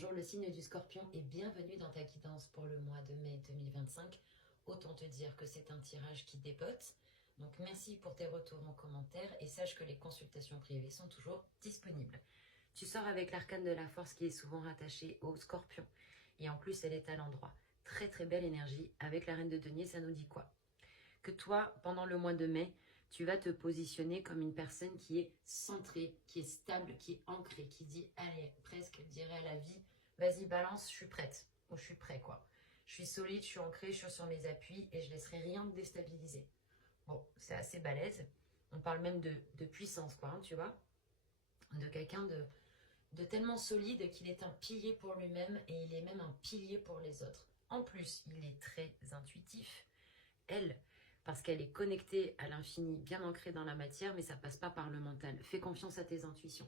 Bonjour le signe du Scorpion et bienvenue dans ta guidance pour le mois de mai 2025. Autant te dire que c'est un tirage qui dépote. Donc merci pour tes retours en commentaire et sache que les consultations privées sont toujours disponibles. Tu sors avec l'arcane de la force qui est souvent rattaché au Scorpion. Et en plus elle est à l'endroit. Très très belle énergie. Avec la reine de denier, ça nous dit quoi? Que toi, pendant le mois de mai, tu vas te positionner comme une personne qui est centrée, qui est stable, qui est ancrée, qui dit, allez, presque, dirait à la vie, vas-y, balance, je suis prête, ou je suis prêt, quoi. Je suis solide, je suis ancrée, je suis sur mes appuis et je laisserai rien me déstabiliser. Bon, c'est assez balèze. On parle même de puissance, quoi, hein, tu vois. De quelqu'un de tellement solide qu'il est un pilier pour lui-même et il est même un pilier pour les autres. En plus, il est très intuitif. Elle, parce qu'elle est connectée à l'infini, bien ancrée dans la matière, mais ça passe pas par le mental. Fais confiance à tes intuitions.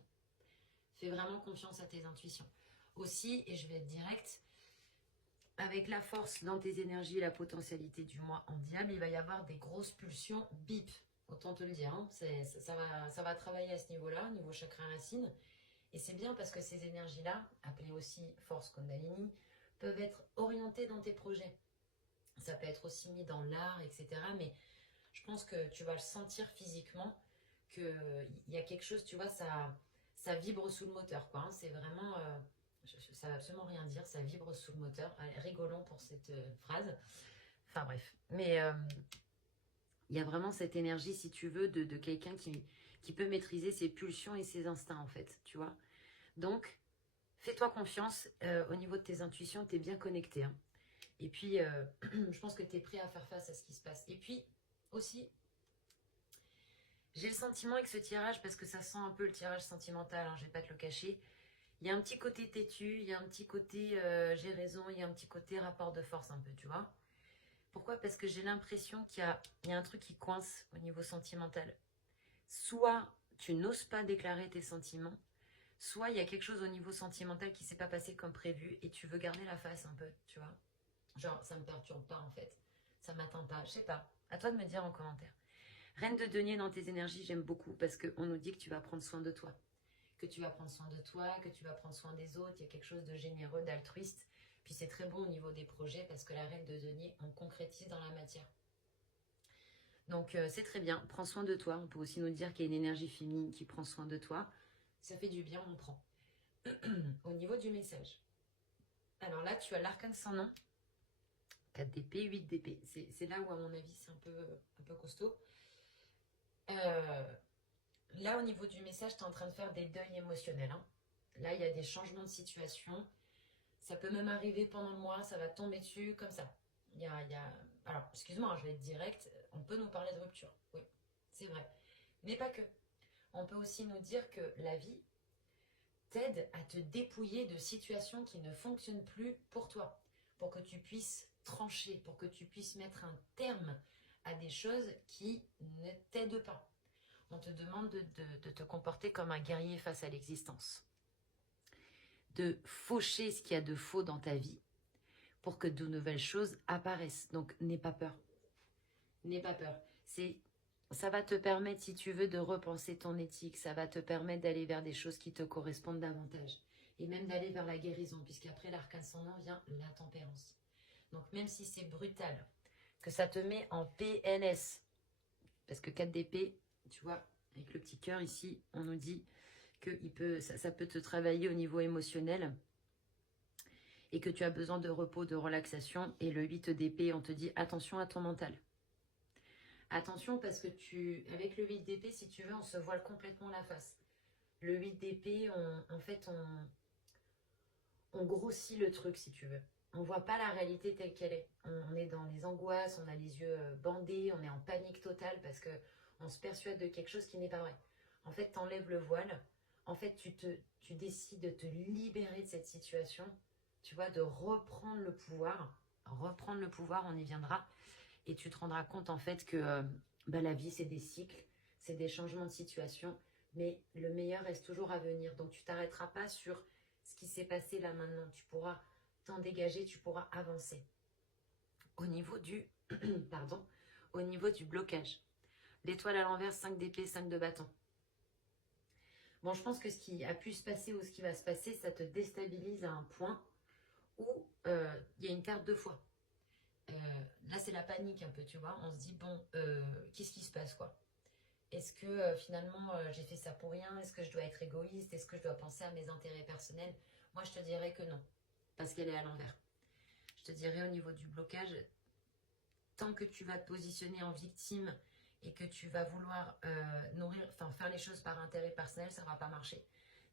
Fais vraiment confiance à tes intuitions. Aussi, et je vais être directe, avec la force dans tes énergies et la potentialité du moi en diable, il va y avoir des grosses pulsions bip. Autant te le dire, hein. Ça va travailler à ce niveau-là, au niveau chakra racine. Et c'est bien parce que ces énergies-là, appelées aussi force Kundalini, peuvent être orientées dans tes projets. Ça peut être aussi mis dans l'art, etc. Mais je pense que tu vas le sentir physiquement, qu'il y a quelque chose, tu vois, ça vibre sous le moteur, quoi. Hein. C'est vraiment, ça ne veut absolument rien dire, ça vibre sous le moteur. Allez, rigolons pour cette phrase. Enfin bref. Mais il y a vraiment cette énergie, si tu veux, de quelqu'un qui peut maîtriser ses pulsions et ses instincts, en fait, tu vois. Donc, fais-toi confiance. Au niveau de tes intuitions, tu es bien connecté. Hein. Et puis, je pense que tu es prêt à faire face à ce qui se passe. Et puis, aussi, j'ai le sentiment avec ce tirage, parce que ça sent un peu le tirage sentimental, hein, je vais pas te le cacher, il y a un petit côté têtu, il y a un petit côté j'ai raison, il y a un petit côté rapport de force un peu, tu vois. Pourquoi? Parce que j'ai l'impression qu'il y a un truc qui coince au niveau sentimental. Soit tu n'oses pas déclarer tes sentiments, soit il y a quelque chose au niveau sentimental qui s'est pas passé comme prévu et tu veux garder la face un peu, tu vois. Genre, ça me perturbe pas en fait. Ça m'atteint pas, je sais pas. À toi de me dire en commentaire. Reine de denier dans tes énergies, j'aime beaucoup parce qu'on nous dit que tu vas prendre soin de toi. Que tu vas prendre soin de toi, que tu vas prendre soin des autres. Il y a quelque chose de généreux, d'altruiste. Puis c'est très bon au niveau des projets parce que la reine de denier, on concrétise dans la matière. Donc c'est très bien, prends soin de toi. On peut aussi nous dire qu'il y a une énergie féminine qui prend soin de toi. Ça fait du bien, on prend. Au niveau du message. Alors là, tu as l'arcane sans nom. 4 d'épée, 8 d'épée. C'est là où, à mon avis, c'est un peu costaud. Là, au niveau du message, tu es en train de faire des deuils émotionnels. Hein. Là, il y a des changements de situation. Ça peut même arriver pendant le mois, ça va tomber dessus comme ça. Alors, excuse-moi, je vais être direct. On peut nous parler de rupture. Oui, c'est vrai. Mais pas que. On peut aussi nous dire que la vie t'aide à te dépouiller de situations qui ne fonctionnent plus pour toi. Pour que tu puisses trancher, pour que tu puisses mettre un terme à des choses qui ne t'aident pas. On te demande de te comporter comme un guerrier face à l'existence. De faucher ce qu'il y a de faux dans ta vie pour que de nouvelles choses apparaissent. Donc, n'aie pas peur. N'aie pas peur. Ça va te permettre, si tu veux, de repenser ton éthique. Ça va te permettre d'aller vers des choses qui te correspondent davantage. Et même d'aller vers la guérison, puisqu'après l'arcane sans nom vient la tempérance. Donc, même si c'est brutal, que ça te met en PLS, parce que 4 d'épée, tu vois, avec le petit cœur ici, on nous dit que ça peut te travailler au niveau émotionnel et que tu as besoin de repos, de relaxation. Et le 8 d'épée, on te dit attention à ton mental. Attention parce que avec le 8 d'épée, si tu veux, on se voile complètement la face. Le 8 d'épée, on grossit le truc, si tu veux. On ne voit pas la réalité telle qu'elle est. On est dans les angoisses, on a les yeux bandés, on est en panique totale parce qu'on se persuade de quelque chose qui n'est pas vrai. En fait, tu enlèves le voile. En fait, tu décides de te libérer de cette situation, tu vois, de reprendre le pouvoir. Reprendre le pouvoir, on y viendra. Et tu te rendras compte, en fait, que la vie, c'est des cycles, c'est des changements de situation. Mais le meilleur reste toujours à venir. Donc, tu t'arrêteras pas sur ce qui s'est passé là maintenant. Tu pourras t'en dégager, tu pourras avancer. Au niveau du, pardon, au niveau du blocage. L'étoile à l'envers, 5 d'épée, 5 de bâton. Bon, je pense que ce qui a pu se passer ou ce qui va se passer, ça te déstabilise à un point où il y a une perte de foi. Là, c'est la panique un peu, tu vois. On se dit, bon, qu'est-ce qui se passe, quoi? Est-ce que finalement, j'ai fait ça pour rien? Est-ce que je dois être égoïste? Est-ce que je dois penser à mes intérêts personnels? Moi, je te dirais que non, parce qu'elle est à l'envers. Je te dirais au niveau du blocage, tant que tu vas te positionner en victime et que tu vas vouloir faire les choses par intérêt personnel, ça ne va pas marcher.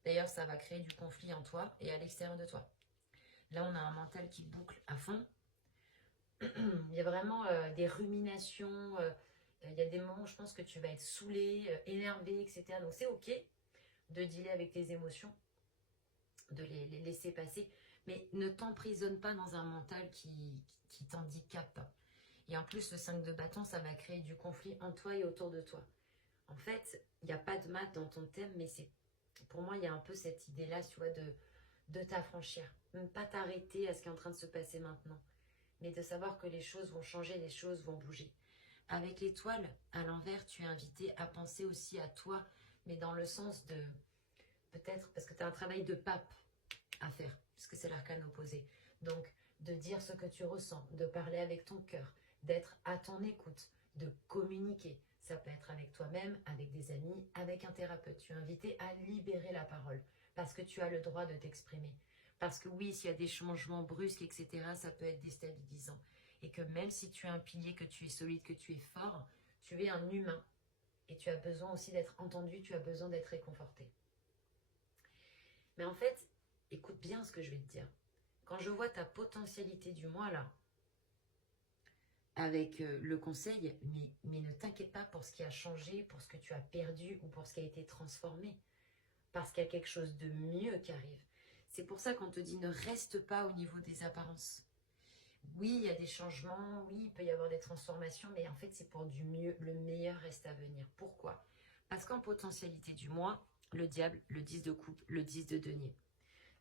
D'ailleurs, ça va créer du conflit en toi et à l'extérieur de toi. Là, on a un mental qui boucle à fond. Il y a vraiment des ruminations. Il y a des moments où je pense que tu vas être saoulé, énervé, etc. Donc, c'est OK de dealer avec tes émotions, de les laisser passer. Mais ne t'emprisonne pas dans un mental qui t'handicape. Et en plus, le 5 de bâton, ça va créer du conflit en toi et autour de toi. En fait, il n'y a pas de maths dans ton thème, mais pour moi, il y a un peu cette idée-là, tu vois, de t'affranchir. Même pas t'arrêter à ce qui est en train de se passer maintenant, mais de savoir que les choses vont changer, les choses vont bouger. Avec l'étoile, à l'envers, tu es invité à penser aussi à toi, mais dans le sens de, peut-être, parce que tu as un travail de pape à faire, puisque c'est l'arcane opposé. Donc, de dire ce que tu ressens, de parler avec ton cœur, d'être à ton écoute, de communiquer. Ça peut être avec toi-même, avec des amis, avec un thérapeute. Tu es invité à libérer la parole parce que tu as le droit de t'exprimer. Parce que oui, s'il y a des changements brusques, etc., ça peut être déstabilisant. Et que même si tu es un pilier, que tu es solide, que tu es fort, tu es un humain. Et tu as besoin aussi d'être entendu, tu as besoin d'être réconforté. Mais en fait, écoute bien ce que je vais te dire. Quand je vois ta potentialité du mois là, avec le conseil, mais ne t'inquiète pas pour ce qui a changé, pour ce que tu as perdu ou pour ce qui a été transformé. Parce qu'il y a quelque chose de mieux qui arrive. C'est pour ça qu'on te dit ne reste pas au niveau des apparences. Oui, il y a des changements, oui, il peut y avoir des transformations, mais en fait, c'est pour du mieux. Le meilleur reste à venir. Pourquoi? Parce qu'en potentialité du mois, le diable, le 10 de coupe, le 10 de denier.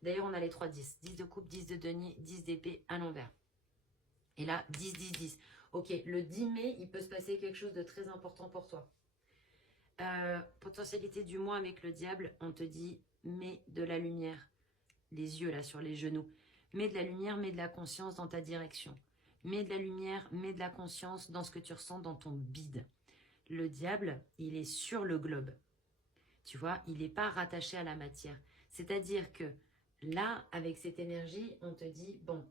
D'ailleurs, on a les 3 10. 10 de coupe, 10 de denier, 10 d'épée à l'envers. Et là, 10, 10, 10. Ok, le 10 mai, il peut se passer quelque chose de très important pour toi. Potentialité du mois avec le diable, on te dit, mets de la lumière. Les yeux là sur les genoux. Mets de la lumière, mets de la conscience dans ta direction. Mets de la lumière, mets de la conscience dans ce que tu ressens dans ton bide. Le diable, il est sur le globe. Tu vois, il n'est pas rattaché à la matière. C'est-à-dire que là, avec cette énergie, on te dit, bon,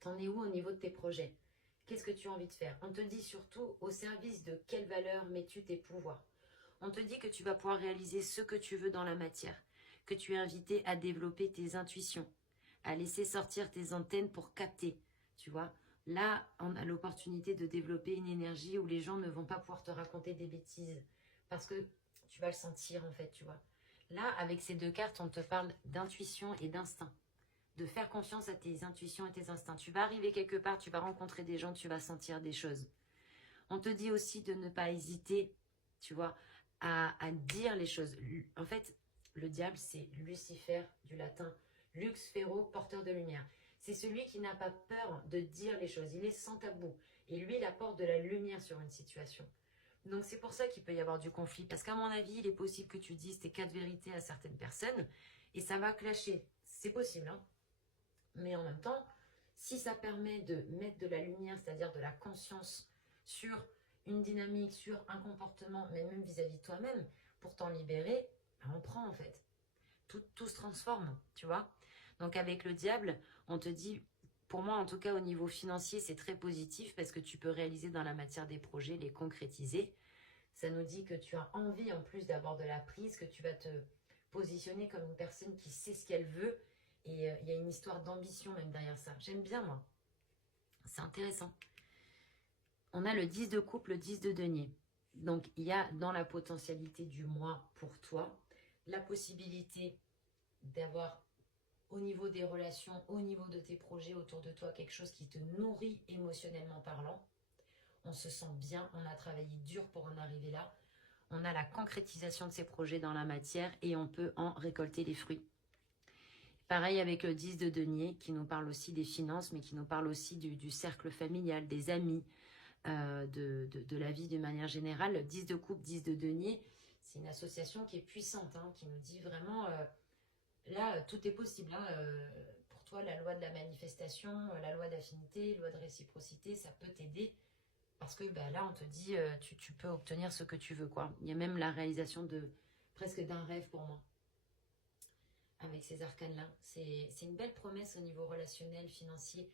t'en es où au niveau de tes projets? Qu'est-ce que tu as envie de faire? On te dit surtout au service de quelle valeur mets-tu tes pouvoirs? On te dit que tu vas pouvoir réaliser ce que tu veux dans la matière, que tu es invité à développer tes intuitions, à laisser sortir tes antennes pour capter, tu vois. Là, on a l'opportunité de développer une énergie où les gens ne vont pas pouvoir te raconter des bêtises parce que tu vas le sentir en fait, tu vois. Là, avec ces deux cartes, on te parle d'intuition et d'instinct, de faire confiance à tes intuitions et tes instincts. Tu vas arriver quelque part, tu vas rencontrer des gens, tu vas sentir des choses. On te dit aussi de ne pas hésiter, tu vois, à dire les choses. En fait, le diable, c'est Lucifer du latin. Lux ferro, porteur de lumière. C'est celui qui n'a pas peur de dire les choses. Il est sans tabou. Et lui, il apporte de la lumière sur une situation. Donc c'est pour ça qu'il peut y avoir du conflit. Parce qu'à mon avis, il est possible que tu dises tes 4 vérités à certaines personnes et ça va clasher. C'est possible, hein. Mais en même temps, si ça permet de mettre de la lumière, c'est-à-dire de la conscience sur une dynamique, sur un comportement, mais même vis-à-vis de toi-même, pour t'en libérer, ben on prend en fait. Tout se transforme, tu vois. Donc avec le diable, on te dit, pour moi en tout cas au niveau financier, c'est très positif parce que tu peux réaliser dans la matière des projets, les concrétiser. Ça nous dit que tu as envie en plus d'avoir de la prise, que tu vas te positionner comme une personne qui sait ce qu'elle veut. Et il y a une histoire d'ambition même derrière ça. J'aime bien moi. C'est intéressant. On a le 10 de coupe, le 10 de denier. Donc il y a dans la potentialité du mois pour toi la possibilité d'avoir au niveau des relations, au niveau de tes projets autour de toi, quelque chose qui te nourrit émotionnellement parlant. On se sent bien, on a travaillé dur pour en arriver là. On a la concrétisation de ces projets dans la matière et on peut en récolter les fruits. Pareil avec le 10 de denier qui nous parle aussi des finances, mais qui nous parle aussi du cercle familial, des amis, de la vie de manière générale. Le 10 de coupe, 10 de denier, C'est une association qui est puissante, hein, qui nous dit vraiment, là, tout est possible. Hein, pour toi, la loi de la manifestation, la loi d'affinité, loi de réciprocité, ça peut t'aider. Parce que bah, là, on te dit, tu peux obtenir ce que tu veux, quoi. Il y a même la réalisation de presque d'un rêve pour moi, avec ces arcanes-là. C'est une belle promesse au niveau relationnel, financier,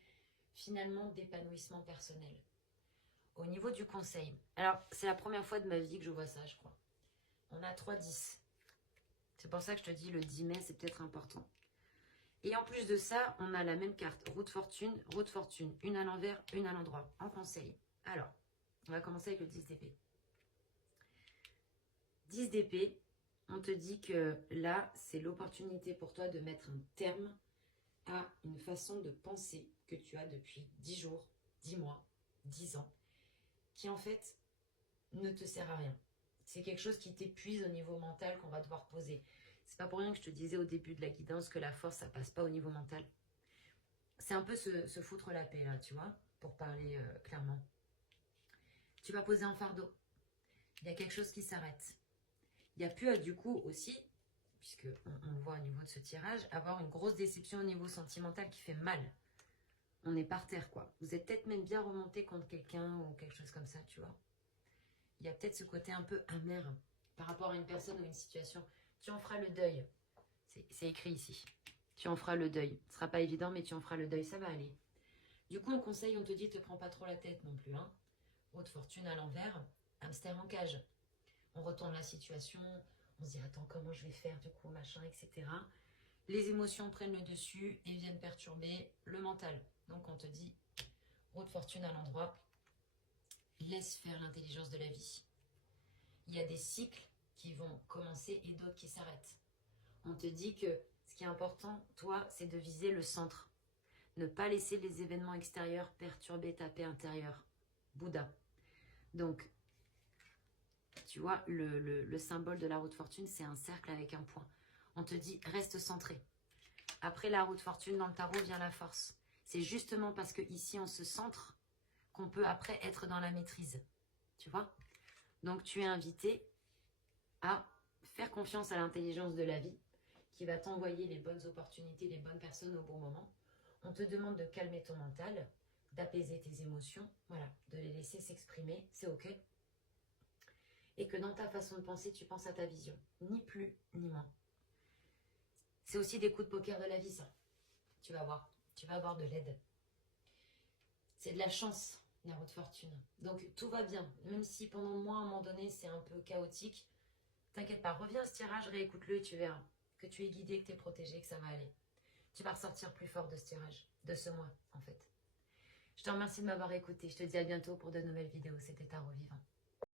finalement d'épanouissement personnel. Au niveau du conseil, alors c'est la première fois de ma vie que je vois ça, je crois. On a 3-10. C'est pour ça que je te dis le 10 mai, c'est peut-être important. Et en plus de ça, on a la même carte, roue de fortune, une à l'envers, une à l'endroit, en conseil. Alors, on va commencer avec le 10 d'épée. 10 d'épée, on te dit que là, c'est l'opportunité pour toi de mettre un terme à une façon de penser que tu as depuis 10 jours, 10 mois, 10 ans, qui en fait ne te sert à rien. C'est quelque chose qui t'épuise au niveau mental qu'on va devoir poser. C'est pas pour rien que je te disais au début de la guidance que la force, ça passe pas au niveau mental. C'est un peu se foutre la paix, là, tu vois, pour parler clairement. Tu vas poser un fardeau. Il y a quelque chose qui s'arrête. Il y a pu, du coup, aussi, puisque on le voit au niveau de ce tirage, avoir une grosse déception au niveau sentimental qui fait mal. On est par terre, quoi. Vous êtes peut-être même bien remonté contre quelqu'un ou quelque chose comme ça, tu vois. Il y a peut-être ce côté un peu amer par rapport à une personne ou une situation. Tu en feras le deuil. C'est écrit ici. Tu en feras le deuil. Ce ne sera pas évident, mais tu en feras le deuil. Ça va aller. Du coup, le conseil, on te dit, te prends pas trop la tête non plus. Hein. Roue de fortune à l'envers, hamster en cage. On retourne la situation. On se dit, attends, comment je vais faire du coup, machin, etc. Les émotions prennent le dessus et viennent perturber le mental. Donc, on te dit, roue de fortune à l'endroit. Laisse faire l'intelligence de la vie. Il y a des cycles qui vont commencer et d'autres qui s'arrêtent. On te dit que ce qui est important, toi, c'est de viser le centre. Ne pas laisser les événements extérieurs perturber ta paix intérieure. Bouddha. Donc, tu vois, le symbole de la roue de fortune, c'est un cercle avec un point. On te dit, reste centré. Après la roue de fortune, dans le tarot, vient la force. C'est justement parce que ici on se centre qu'on peut après être dans la maîtrise. Tu vois? Donc, tu es invité à faire confiance à l'intelligence de la vie qui va t'envoyer les bonnes opportunités, les bonnes personnes au bon moment. On te demande de calmer ton mental, d'apaiser tes émotions, voilà, de les laisser s'exprimer, c'est ok. Et que dans ta façon de penser, tu penses à ta vision, ni plus ni moins. C'est aussi des coups de poker de la vie, ça. Tu vas avoir de l'aide. C'est de la chance, la roue de fortune. Donc tout va bien, même si pendant moi, à un moment donné, c'est un peu chaotique. T'inquiète pas, reviens à ce tirage, réécoute-le et tu verras que tu es guidé, que tu es protégé, que ça va aller. Tu vas ressortir plus fort de ce tirage, de ce mois en fait. Je te remercie de m'avoir écouté. Je te dis à bientôt pour de nouvelles vidéos. C'était Tarot Vivant.